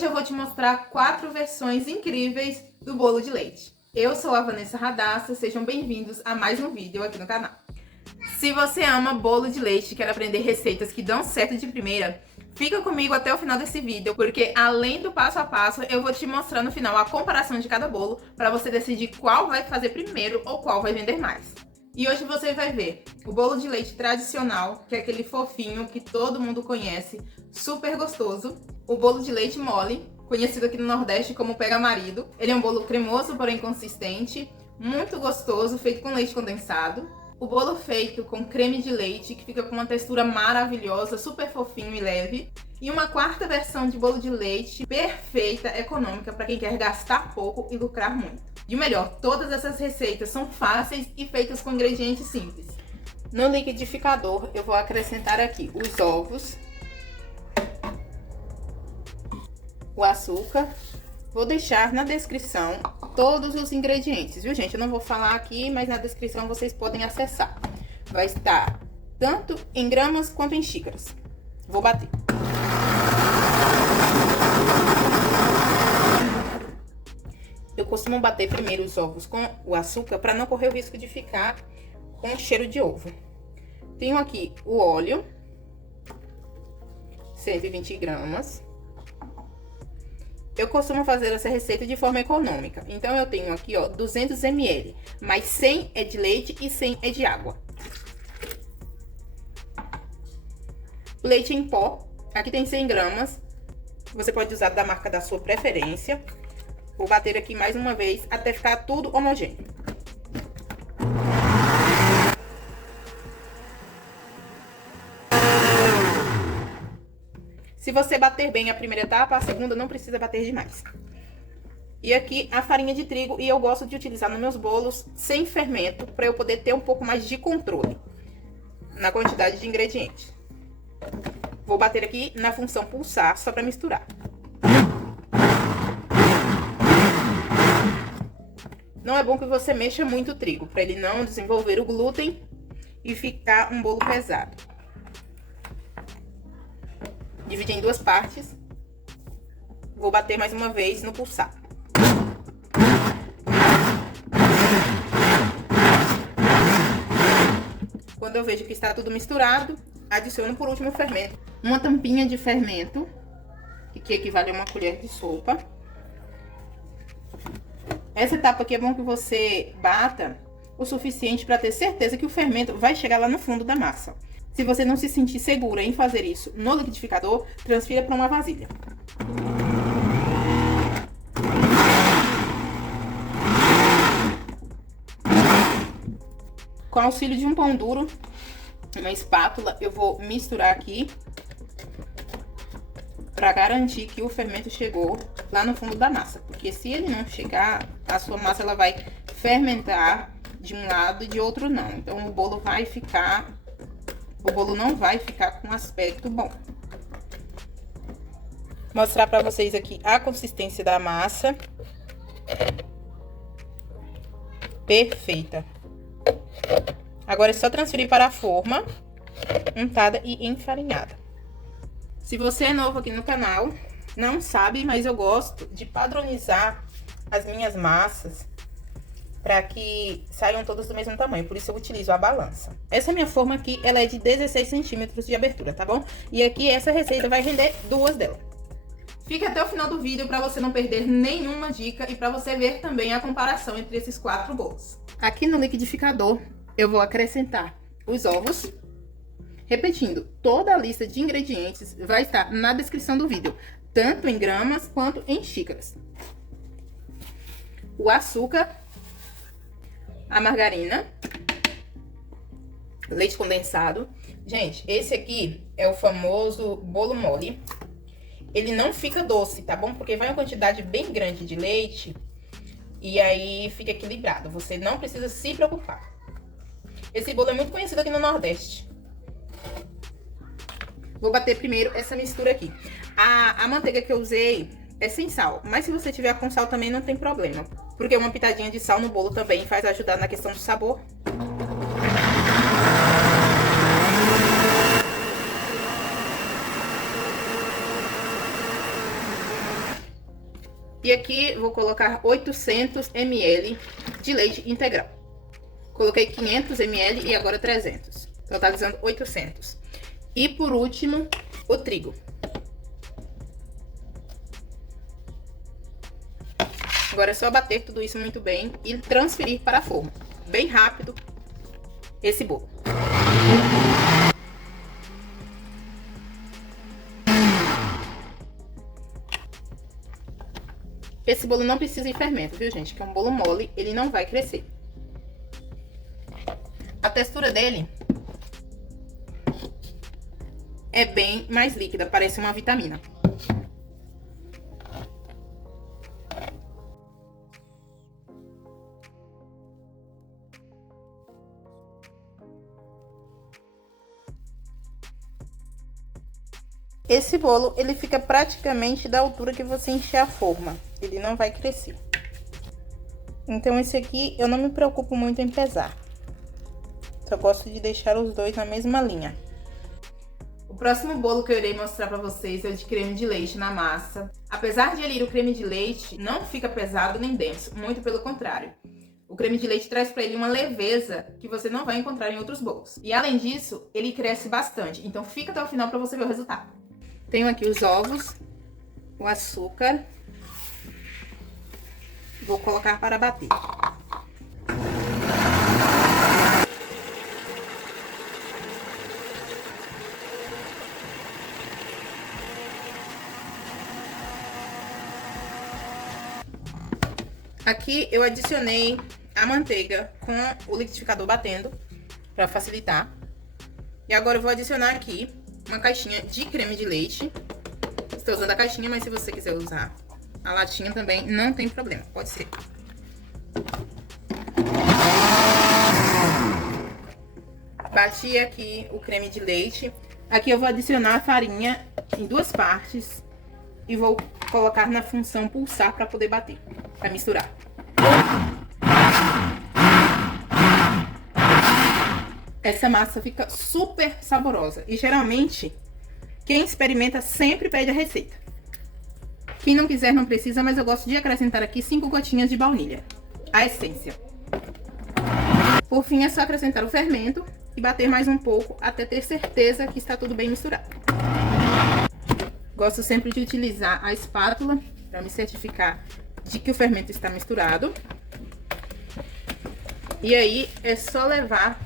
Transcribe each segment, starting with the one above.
hoje eu vou te mostrar 4 versões incríveis do bolo de leite. Eu sou a Vanessa Radassa, sejam bem-vindos a mais um vídeo aqui no canal. Se você ama bolo de leite e quer aprender receitas que dão certo de primeira, fica comigo até o final desse vídeo, porque além do passo a passo, eu vou te mostrar no final a comparação de cada bolo para você decidir qual vai fazer primeiro ou qual vai vender mais. E hoje você vai ver o bolo de leite tradicional, que é aquele fofinho que todo mundo conhece, super gostoso. O bolo de leite mole, conhecido aqui no Nordeste como pega-marido. Ele é um bolo cremoso, porém consistente, muito gostoso, feito com leite condensado. O bolo feito com creme de leite, que fica com uma textura maravilhosa, super fofinho e leve. E uma quarta versão de bolo de leite perfeita, econômica, para quem quer gastar pouco e lucrar muito. E o melhor, todas essas receitas são fáceis e feitas com ingredientes simples. No liquidificador eu vou acrescentar aqui os ovos, o açúcar. Vou deixar na descrição todos os ingredientes, viu, gente? Eu não vou falar aqui, mas na descrição vocês podem acessar. Vai estar tanto em gramas quanto em xícaras. Vou bater. Eu costumo bater primeiro os ovos com o açúcar para não correr o risco de ficar com cheiro de ovo. Tenho aqui o óleo, 120 gramas. Eu costumo fazer essa receita de forma econômica. Então, eu tenho aqui, ó, 200 ml. Mas 100 é de leite e 100 é de água. Leite em pó. Aqui tem 100 gramas. Você pode usar da marca da sua preferência. Vou bater aqui mais uma vez até ficar tudo homogêneo. Se você bater bem a primeira etapa, a segunda não precisa bater demais. E aqui a farinha de trigo, e eu gosto de utilizar nos meus bolos sem fermento, para eu poder ter um pouco mais de controle na quantidade de ingredientes. Vou bater aqui na função pulsar, só para misturar. Não é bom que você mexa muito o trigo, para ele não desenvolver o glúten e ficar um bolo pesado. Dividir em duas partes. Vou bater mais uma vez no pulsar. Quando eu vejo que está tudo misturado, adiciono por último o fermento. Uma tampinha de fermento, que equivale a uma colher de sopa. Essa etapa aqui é bom que você bata o suficiente para ter certeza que o fermento vai chegar lá no fundo da massa. Se você não se sentir segura em fazer isso no liquidificador, transfira para uma vasilha. Com auxílio de um pão duro, uma espátula, eu vou misturar aqui para garantir que o fermento chegou lá no fundo da massa. Porque se ele não chegar, a sua massa ela vai fermentar de um lado e de outro não. Então o bolo não vai ficar com aspecto bom. Vou mostrar para vocês aqui a consistência da massa. Perfeita. Agora é só transferir para a forma, untada e enfarinhada. Se você é novo aqui no canal, não sabe, mas eu gosto de padronizar as minhas massas para que saiam todas do mesmo tamanho, por isso eu utilizo a balança. Essa minha forma aqui, ela é de 16 centímetros de abertura, tá bom? E aqui essa receita vai render 2 dela. Fique até o final do vídeo para você não perder nenhuma dica e para você ver também a comparação entre esses 4 bolos. Aqui no liquidificador, eu vou acrescentar os ovos. Repetindo, toda a lista de ingredientes vai estar na descrição do vídeo, tanto em gramas quanto em xícaras. O açúcar, a margarina, leite condensado. Gente, esse aqui é o famoso bolo mole. Ele não fica doce, tá bom? Porque vai uma quantidade bem grande de leite e aí fica equilibrado. Você não precisa se preocupar. Esse bolo é muito conhecido aqui no Nordeste. Vou bater primeiro essa mistura aqui. A manteiga que eu usei é sem sal, mas se você tiver com sal também não tem problema, porque uma pitadinha de sal no bolo também faz ajudar na questão do sabor. E aqui vou colocar 800 ml de leite integral. Coloquei 500 ml e agora 300. Totalizando 800. E por último, o trigo. Agora é só bater tudo isso muito bem e transferir para a forma. Bem rápido esse bolo. Esse bolo não precisa de fermento, viu, gente? Que é um bolo mole, ele não vai crescer. A textura dele é bem mais líquida, parece uma vitamina. Esse bolo, ele fica praticamente da altura que você encher a forma. Ele não vai crescer. Então, esse aqui eu não me preocupo muito em pesar. Só gosto de deixar os dois na mesma linha. O próximo bolo que eu irei mostrar pra vocês é o de creme de leite na massa. Apesar de ele ir o creme de leite, não fica pesado nem denso. Muito pelo contrário. O creme de leite traz pra ele uma leveza que você não vai encontrar em outros bolos. E além disso, ele cresce bastante. Então, fica até o final pra você ver o resultado. Tenho aqui os ovos, o açúcar. Vou colocar para bater. Aqui eu adicionei a manteiga com o liquidificador batendo para facilitar. E agora eu vou adicionar aqui uma caixinha de creme de leite. Estou usando a caixinha, mas se você quiser usar a latinha também, não tem problema, pode ser. Bati aqui o creme de leite. Aqui eu vou adicionar a farinha em 2 partes e vou colocar na função pulsar para poder bater, para misturar. Essa massa fica super saborosa e geralmente quem experimenta sempre pede a receita. Quem não quiser não precisa, mas eu gosto de acrescentar aqui 5 gotinhas de baunilha, a essência. Por fim, é só acrescentar o fermento e bater mais um pouco até ter certeza que está tudo bem misturado. Gosto sempre de utilizar a espátula para me certificar de que o fermento está misturado. E aí é só levar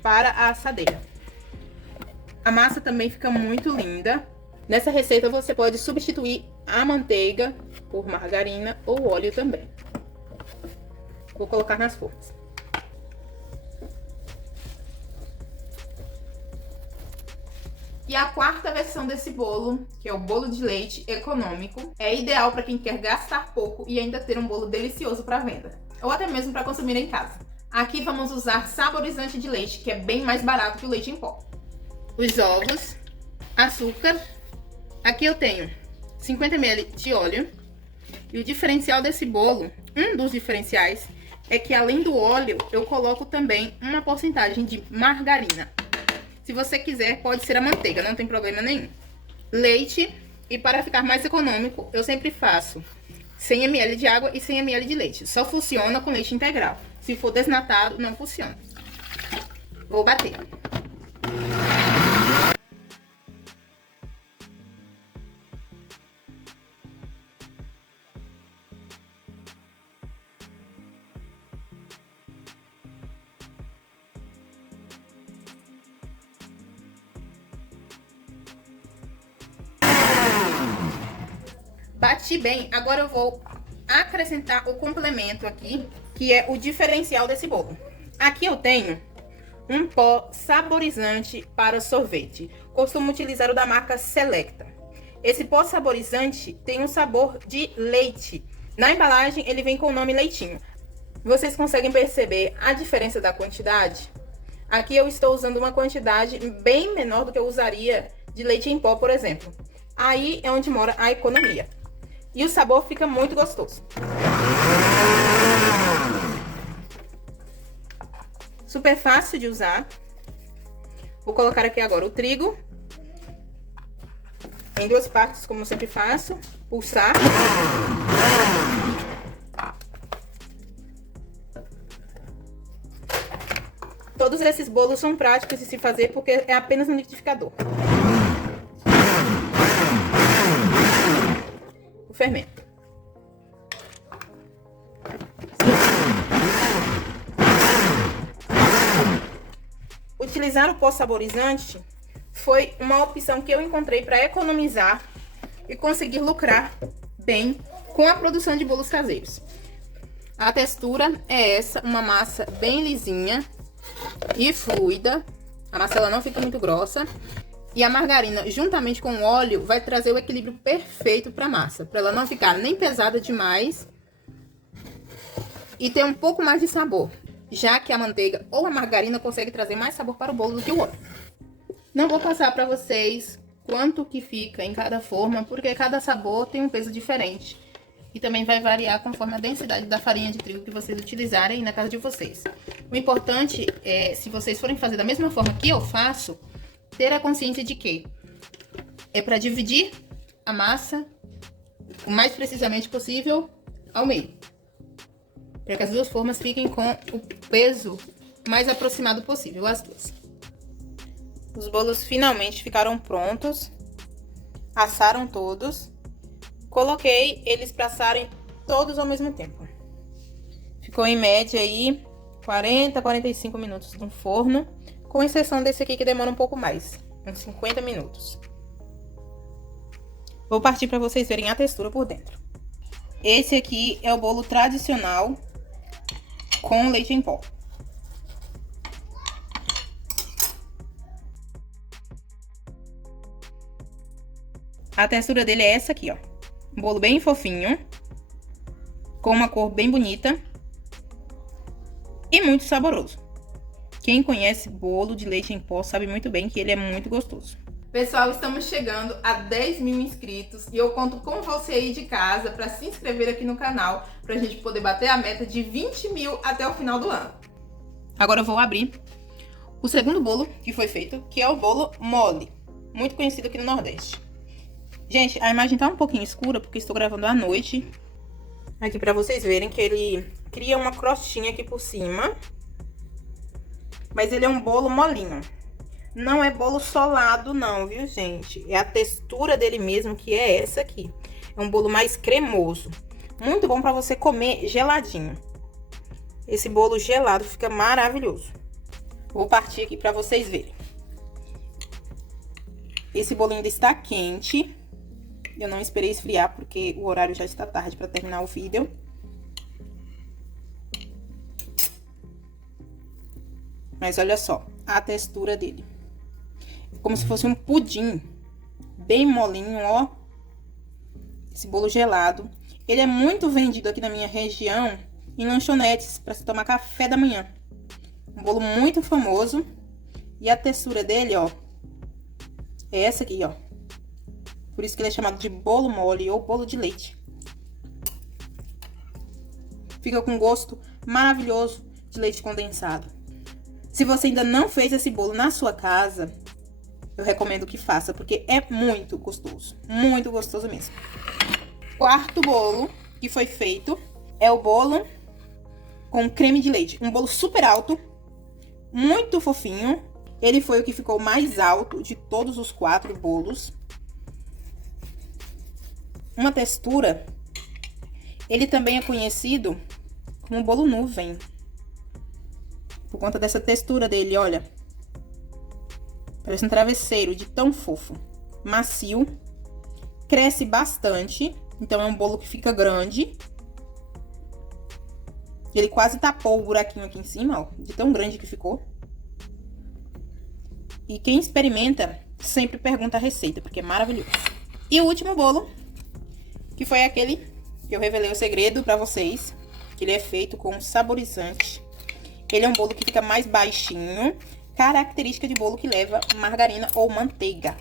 para a assadeira. A massa também fica muito linda. Nessa receita você pode substituir a manteiga por margarina ou óleo também. Vou colocar nas formas. E a quarta versão desse bolo, que é o bolo de leite econômico, é ideal para quem quer gastar pouco e ainda ter um bolo delicioso para venda, ou até mesmo para consumir em casa. Aqui vamos usar saborizante de leite, que é bem mais barato que o leite em pó. Os ovos, açúcar. Aqui eu tenho 50 ml de óleo. E o diferencial desse bolo, um dos diferenciais, é que além do óleo, eu coloco também uma porcentagem de margarina. Se você quiser, pode ser a manteiga, não tem problema nenhum. Leite, e para ficar mais econômico, eu sempre faço 100 ml de água e 100 ml de leite. Só funciona com leite integral. Se for desnatado, não funciona. Vou bater. Bati bem, agora eu vou acrescentar o complemento aqui, que é o diferencial desse bolo. Aqui eu tenho um pó saborizante para sorvete. Costumo utilizar o da marca Selecta. Esse pó saborizante tem um sabor de leite. Na embalagem ele vem com o nome Leitinho. Vocês conseguem perceber a diferença da quantidade? Aqui eu estou usando uma quantidade bem menor do que eu usaria de leite em pó, por exemplo. Aí é onde mora a economia. E o sabor fica muito gostoso. Super fácil de usar. Vou colocar aqui agora o trigo. em duas partes, como eu sempre faço. Pulsar. Todos esses bolos são práticos de se fazer porque é apenas no liquidificador. O fermento. Utilizar o pó saborizante foi uma opção que eu encontrei para economizar e conseguir lucrar bem com a produção de bolos caseiros. A textura é essa, uma massa bem lisinha e fluida. A massa ela não fica muito grossa. E a margarina, juntamente com o óleo, vai trazer o equilíbrio perfeito para a massa. Para ela não ficar nem pesada demais e ter um pouco mais de sabor. Já que a manteiga ou a margarina consegue trazer mais sabor para o bolo do que o óleo. Não vou passar para vocês quanto que fica em cada forma, porque cada sabor tem um peso diferente. E também vai variar conforme a densidade da farinha de trigo que vocês utilizarem na casa de vocês. O importante é, se vocês forem fazer da mesma forma que eu faço, ter a consciência de que é para dividir a massa o mais precisamente possível ao meio. Para que as duas formas fiquem com o peso mais aproximado possível, as duas. Os bolos finalmente ficaram prontos. Assaram todos. Coloquei eles para assarem todos ao mesmo tempo. Ficou em média aí 40 a 45 minutos no forno, com exceção desse aqui que demora um pouco mais, uns 50 minutos. Vou partir para vocês verem a textura por dentro. Esse aqui é o bolo tradicional com leite em pó. A textura dele é essa aqui, ó. Um bolo bem fofinho, com uma cor bem bonita e muito saboroso. Quem conhece bolo de leite em pó sabe muito bem que ele é muito gostoso. Pessoal, estamos chegando a 10 mil inscritos e eu conto com você aí de casa para se inscrever aqui no canal, para a gente poder bater a meta de 20 mil até o final do ano. Agora eu vou abrir o segundo bolo que foi feito, que é o bolo mole, muito conhecido aqui no Nordeste. Gente, a imagem tá um pouquinho escura porque estou gravando à noite. Aqui pra vocês verem que ele cria uma crostinha aqui por cima. Mas ele é um bolo molinho. Não é bolo solado não, viu, gente? É a textura dele mesmo que é essa aqui. É um bolo mais cremoso. Muito bom pra você comer geladinho. Esse bolo gelado fica maravilhoso. Vou partir aqui pra vocês verem. Esse bolo ainda está quente. Eu não esperei esfriar porque o horário já está tarde para terminar o vídeo. Mas olha só a textura dele. É como se fosse um pudim. Bem molinho, ó. Esse bolo gelado. Ele é muito vendido aqui na minha região em lanchonetes para se tomar café da manhã. Um bolo muito famoso. E a textura dele, ó, é essa aqui, ó. Por isso que ele é chamado de bolo mole ou bolo de leite. Fica com gosto maravilhoso de leite condensado. Se você ainda não fez esse bolo na sua casa, eu recomendo que faça, porque é muito gostoso mesmo. Quarto bolo que foi feito é o bolo com creme de leite. Um bolo super alto, muito fofinho. Ele foi o que ficou mais alto de todos os 4 bolos. Uma textura, ele também é conhecido como bolo nuvem. Por conta dessa textura dele, olha. Parece um travesseiro de tão fofo. Macio. Cresce bastante. Então, é um bolo que fica grande. Ele quase tapou o buraquinho aqui em cima, ó. De tão grande que ficou. E quem experimenta sempre pergunta a receita, porque é maravilhoso. E o último bolo, que foi aquele que eu revelei o segredo pra vocês. Que ele é feito com saborizante. Ele é um bolo que fica mais baixinho. Característica de bolo que leva margarina ou manteiga.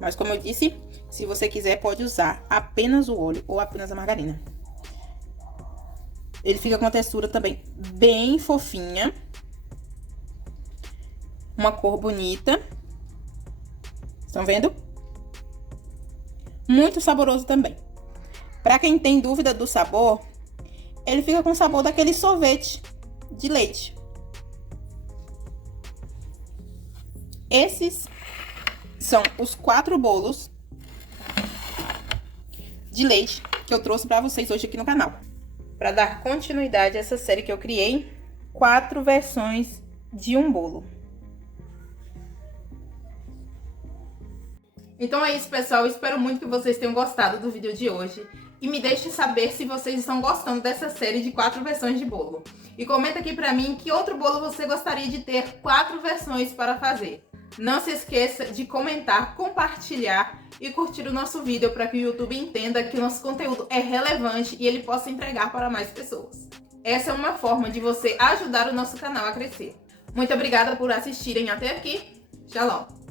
Mas como eu disse, se você quiser pode usar apenas o óleo ou apenas a margarina. Ele fica com uma textura também bem fofinha. Uma cor bonita. Estão vendo? muito saboroso também. Para quem tem dúvida do sabor, ele fica com o sabor daquele sorvete de leite. Esses são os 4 bolos de leite que eu trouxe para vocês hoje aqui no canal. Para dar continuidade a essa série que eu criei, 4 versões de um bolo. Então é isso, pessoal. Eu espero muito que vocês tenham gostado do vídeo de hoje. E me deixe saber se vocês estão gostando dessa série de 4 versões de bolo. E comenta aqui pra mim que outro bolo você gostaria de ter 4 versões para fazer. Não se esqueça de comentar, compartilhar e curtir o nosso vídeo para que o YouTube entenda que o nosso conteúdo é relevante e ele possa entregar para mais pessoas. Essa é uma forma de você ajudar o nosso canal a crescer. Muito obrigada por assistirem até aqui. Shalom!